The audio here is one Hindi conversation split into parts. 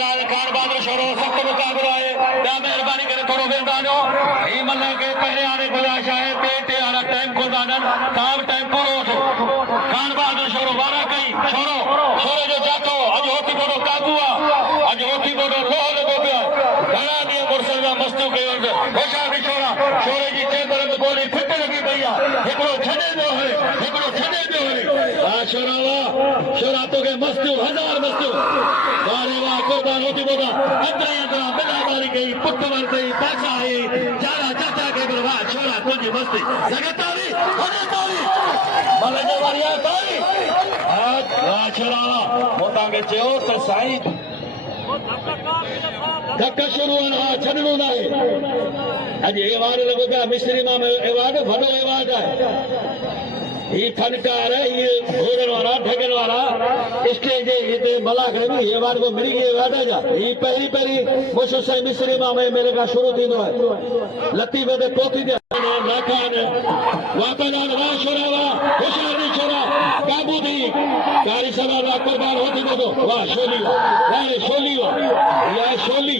दादा कार बहादुर शोरो सख्त मुकाबलो है दा मेहरबानी करे थोड़ो वेंदानो ई मल्ले के पहले आने गुजारिश है पेटे आला टाइम गुजारन काम टाइम पूरो हो कार बहादुर शोरो वारा कई शोरो शोरो जो जातो आज होती बोलो काबुआ आज होती बोलो लोहल गो गया घणा दी मुर्सदा मस्तू के होशा भी शोरा शोरे जी चेंबर में बोली फिट लगी भैया एकड़ो छने दो है एकड़ो छने दो है आ शोरा शोरा तो के मस्तू हजार मस्तू वारे वाह कुर्बान होती बोला अंदर अंदर बिलाबारी गई पुट मर गई पैसा है चारा चाचा के बरवा छोरा तुझी मस्ती जगतारी होने तारी मलने वाली तारी आज वाह छोरा मोता के चयो तो साईं धक्का शुरू होना छननो ना है आज एवार्ड लगो पिया मिस्त्री मां में एवार्ड वडो एवार्ड है ये फनकार है ये भोजन वाला ढगन वाला स्टेज इतने मलाखड़े में ये बार को मिली गई वादा जा ये पहली पहली मुझे से मिस्री मां में मेरे का शुरू थी है लत्ती में पोती दे नाखान वापस वा छोरा वा होशियार दी छोरा काबू दी कारी सवार वा कुर्बान होती दो वाह शोली वाह शोली वाह या शोली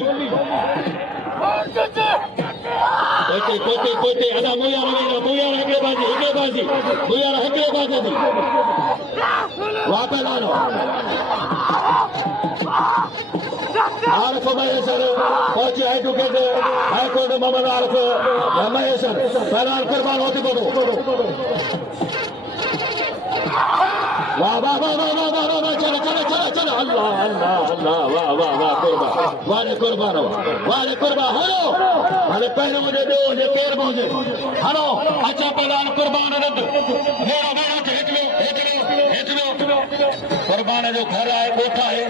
कोते कोते कोते अदा मुयार हकले बाजी मुयार हकले बाजी दी वापस आनो आरफ महेसर पहुंचे advocate high court Mohammad Aarif Mahesar पहलवान कुर्बान होती बोलो वाह वाह वाह वाह वाह वाह वाह चलो चलो चलो चलो अल्लाह अल्लाह अल्लाह वाह वाह वाह कुर्बान वाले कुर्बान हलो अरे पहले मुझे दो ये पैर मुझे हलो अच्छा पहलवान कुर्बान रद मेरा मेरा हिट लो कुर्बान जो घर आए कोठा है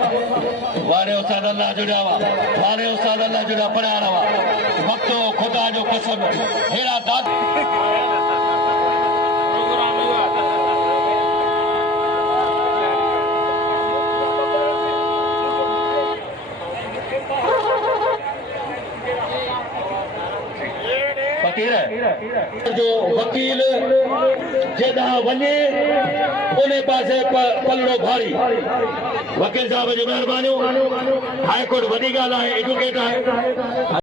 वारे उस्ताद अल्लाह जुड़ावा वारे उस्ताद अल्लाह जुड़ा पढ़ा रहा वक्तो खुदा जो कसम हेरा दाद जो वकील जेदा वने उन पासे पलड़ो भारी वकील साहब जी मेहरबानी हाई कोर्ट वॾी ॻाल्हि आहे एडवोकेट आहे